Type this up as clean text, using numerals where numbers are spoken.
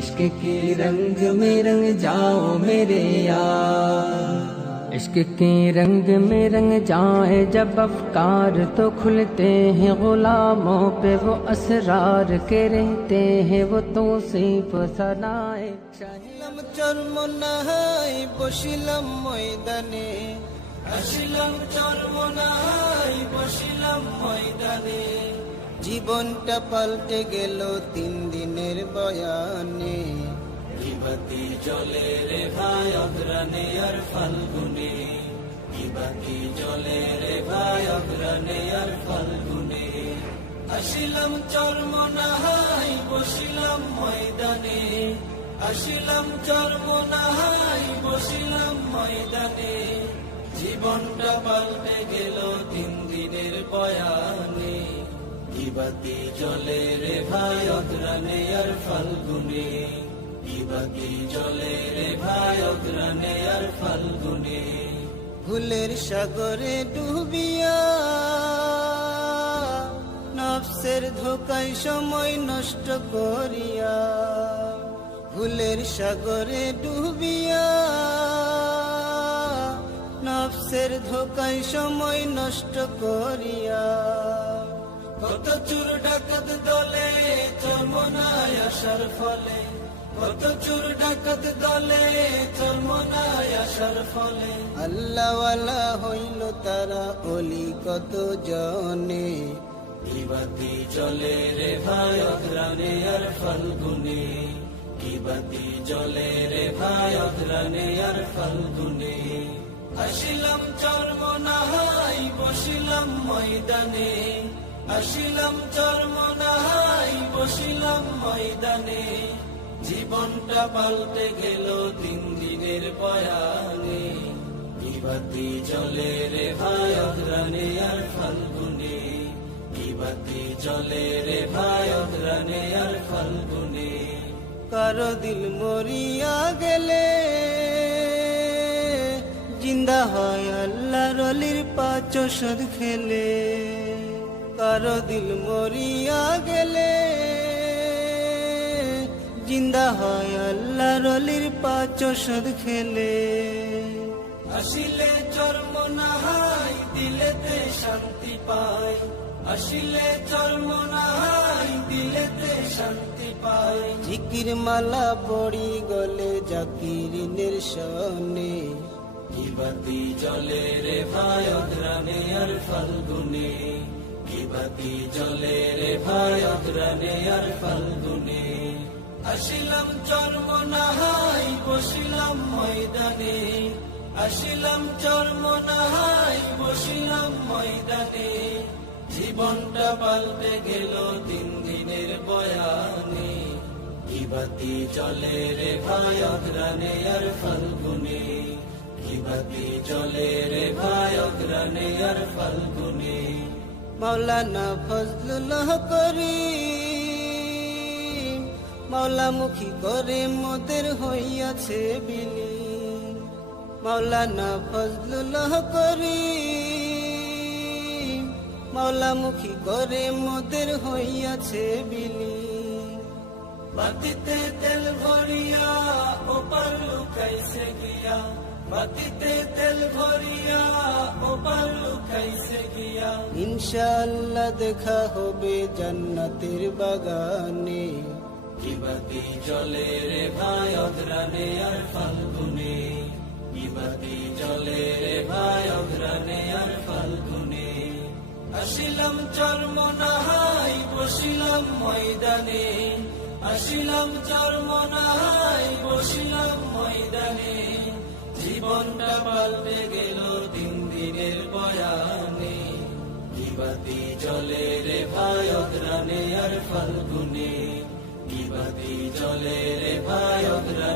इश्क के रंग में रंग जाओ मेरे यार, इश्क के रंग में रंग जाए जब अफकार तो खुलते हैं, गुलामों पे वो असरार के रहते हैं, वो तौसीफ सनाए আসিলাম চরমনায় বসিলাম ময়দানে, আসিলাম চরমনায় বসিলাম ময়দানে, জীবনটা পাল্টে গেল 3 দিনের বয়ানে। কিবাতি জলে রে ভাই অগ্রানে আর ফাল্গুনে, কিবাতি জলে রে ভাই অগ্রানে আর ফাল্গুনে। আসিলাম চরমনায় বসিলাম ময়দানে, আসিলাম চরমনায় বসিলাম ময়দানে, জীবনটা পাল্টে গেল 3 দিনের বয়ানে। কিবাতি জলে রে ভাই অগ্রানে আর ফাল্গুনে, কিবাতি জলে রে ভাই অগ্রানে আর ফাল্গুনে। ভুলের সাগরে ডুবিয়া নফসের ধোকায় সময় নষ্ট করিয়া, ভুলের সাগরে ডুবিয়া নফসের ধোকায় সময় নষ্ট করিয়া, কত চোর ডাকাত দলে চরমনায় আসার ফলে, কত চোর ডাকাত দলে চরমনায় আসার ফলে, আল্লাহওয়ালা হইল তারা ওলি কত জনে। কিবাতি জলে রে ভাই অগ্রানে আর ফাল্গুনে, কিবাতি জলে রে ভাই অগ্রানে আর ফাল্গুনে। আসিলাম চরমনায় বসিলাম ময়দানে, আসিলাম চরমনায় বসিলাম ময়দানে, জীবনটা পাল্টে গেল 3 দিনের বয়ানে। কিবাতি জলে রে ভাই অগ্রানে আর ফাল্গুনে, কিবাতি জলে রে ভাই অগ্রানে আর ফাল্গুনে। কারো দিল মরিয়া গেলে জিন্দা হয় আল্লাহর ওলির 5 ওষুধ খেলে, কারো দিল মরিয়া গেলে জিন্দা হয় আল্লাহর ওলির 5 ওষুধ খেলে। আসিলে চরমনায় দিলেতে শান্তি পায়, আসিলে চরমনায় দিলেতে শান্তি পায়, জিকির মালা পড়ি গলে জাকিরিনের সনে। কিবাতি জলে রে ভাই অগ্রানে আর ফাল্গুনে, কিবাতি জলে রে ভাই অগ্রানে আর ফাল্গুনে। আসিলাম চরমনায় বসিলাম ময়দানে, আসিলাম চরমনায় বসিলাম ময়দানে, জীবনটা পাল্টে গেল 3 দিনের বয়ানে। কিবাতি জলে রে ভাই অগ্রানে আর ফাল্গুনে, কিবাতি জলে রে ভাই অগ্রানে আর ফাল্গুনে। মাওলানা ফজলুল্লাহ করিম মাওলামুখী করে মোদের হইয়াছে বিলীন, মাওলানা ফজলুল্লাহ করিম মাওলামুখী করে মোদের হইয়াছে বিলীন। বাতিতে তেল ভরিয়া ওপার লুকাইছে গিয়া, বাতিতে তেল ভরিয়া ওপার লুকাইছে গিয়া, ইনশাআল্লাহ দেখা হবে জান্নাতের বাগানে। কিবাতি জলে রে ভাই অগ্রানে আর ফাল্গুনে, কিবাতি জলে রে ভাই অগ্রানে আর ফাল্গুনে। আসিলাম চরমনায় বসিলাম ময়দানে, আসিলাম চরমনায় বসিলাম ময়দানে, জীবনটা পাল্টে গেল 3 দিনের বয়ানে। কিবাতি জলে রে ভাই অগ্রানে আর ফাল্গুনে, কিবাতি জলে রে ভাই অগ্রানে।